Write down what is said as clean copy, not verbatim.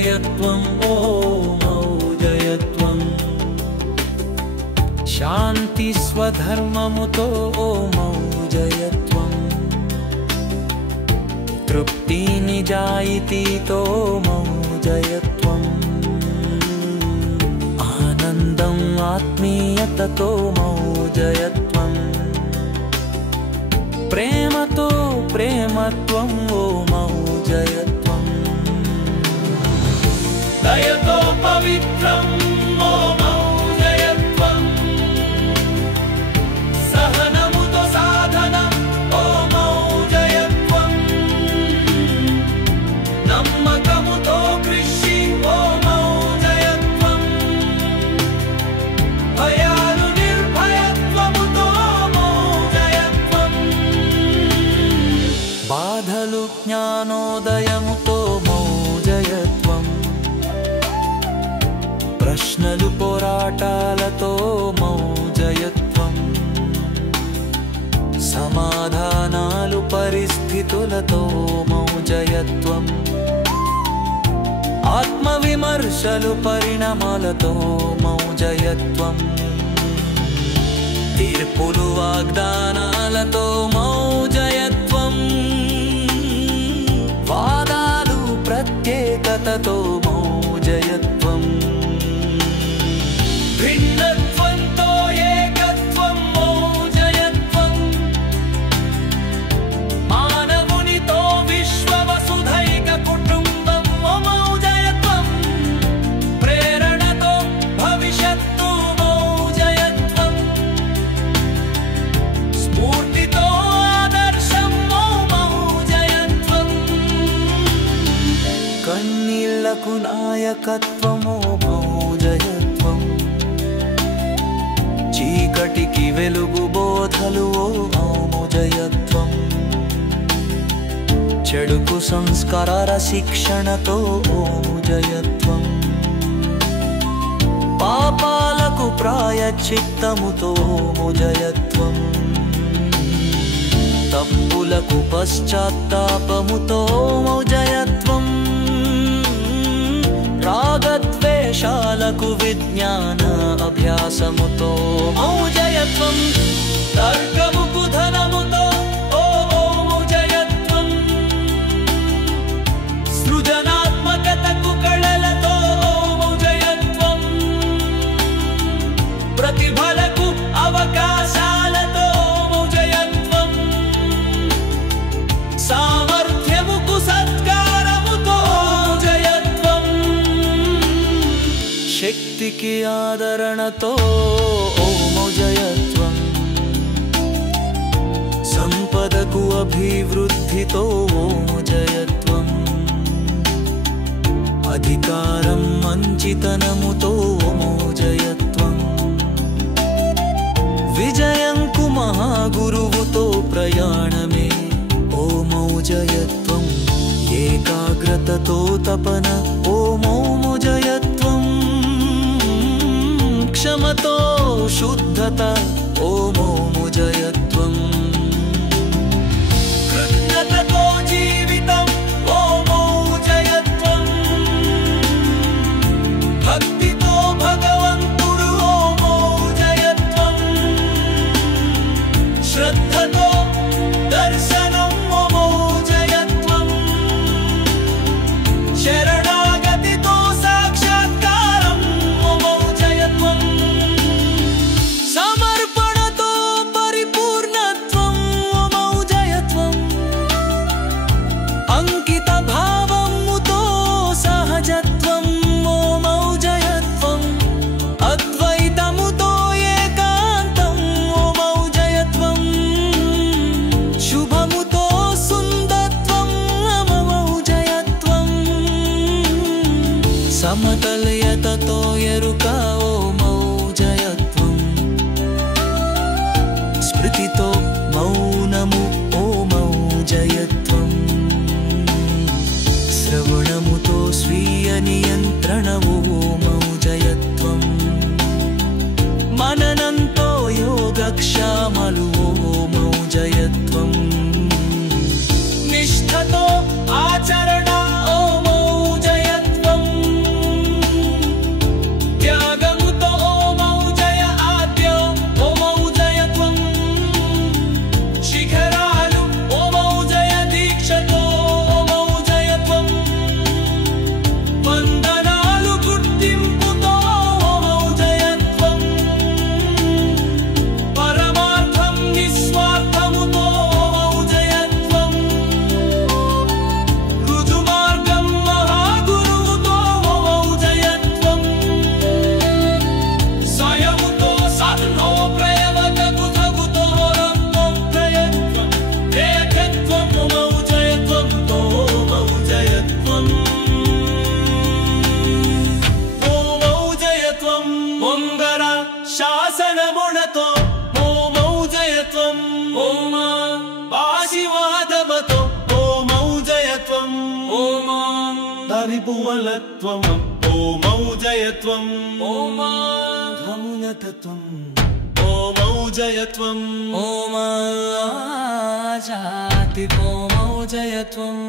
निर्भयत्वम् ॐ औजयत्वम् शान्ति स्वधर्ममुतो ॐ औजयत्वम् तृप्ति निजायतीतो औजयत्वम् आनन्दम् आत्मीयततो औजयत्वम् प्रेमतो प्रेमत्वम् ॐ औजयत्वम् दयतो पवित्रम् ॐ औजयत्वम् सहनमुतो साधनम् ॐ औजयत्वम् नम्मकमुतो कृषि ॐ औजयत्वम् भयालु निर्भयत्वमुतो औजयत्वम् बाधलु ज्ञानोदयमुतो औजयत्वम् प्रश्नलु पोराटालतो औजयत्वम् समाधानालु परिस्थितुलतो औजयत्वम् आत्मविमर्शलु परिणमालतो औजयत्वम् तीर्पुलु वाग्दानालतो औजयत्वम् वादालु प्रत्येकततो औजयत्वम् भिन्नत्वंतो एकत्वम् औजयत्वम् मानवुनितो विश्ववसुधैक कुटुम्बम् औजयत्वम् प्रेरणतो भविष्यत्तु औजयत्वम् स्फूर्तितो आदर्शम् औजयत्वम् कन्नील्लकु नायकत्वम् औजयत्वम् చీకటికి వెలుగు బోధలు ఔజయత్వం చెడుకు సంస్కార శిక్షణతో ఔజయత్వం పాపాలకు ప్రాయశ్చిత్తముతో ఔజయత్వం తప్పులకు పశ్చాత్తాపముతో ఔజయత్వం రాగద్వేషాలకు విజ్ఞాన అభ్యాసముతో ఔజయత్వం తర్కముకు ధనముతో ఔజయత్వం సృజనాత్మకతకు కళలతో ఔజయత్వం ప్రతిభలకు అవకాశాలతో ఔజయత్వం సామర్థ్యముకు సత్కారముతో ఔజయత్వం శక్తికి ఆదరణతో ఔజయత్వం సంపదకు అభివృద్ధితో ఔజయత్వం అధికారం మంచితనముతో ఔజయత్వం విజయంకు మహాగురువుతో ప్రయాణమే ఔజయత్వం ఏకాగ్రతతో తపన ఔజయత్వం क्षमतो शुद्धता ॐ कृतज्ञततो जीवितम् ॐ भक्तितो भगवन्तुडु ॐ श्रद्धतो दर्शनम् ॐ शरणागतितो साक्षात्कारम् ॐ समर्पणतो परिपूर्णत्वम् ॐ अंकित भावमुतो सहजत्वम् ॐ अद्वैतमुतो एकान्तम् ॐ शुभमुतो सुन्दरत्वम् ॐ समतलयततो एरुका ॐ स्मृतितो मौनमु ॐ श्रवणमुतो स्वीय नियन्त्रणमु ॐ मननंतो योगक्षामलु ॐ निष्ठतो आचरण ॐ रिपुवलत्वम् ओमौजयत्वम् ध्वमुनतत्वम् ओमौजयत्वम् ओमाजाति ओमौजयत्वम्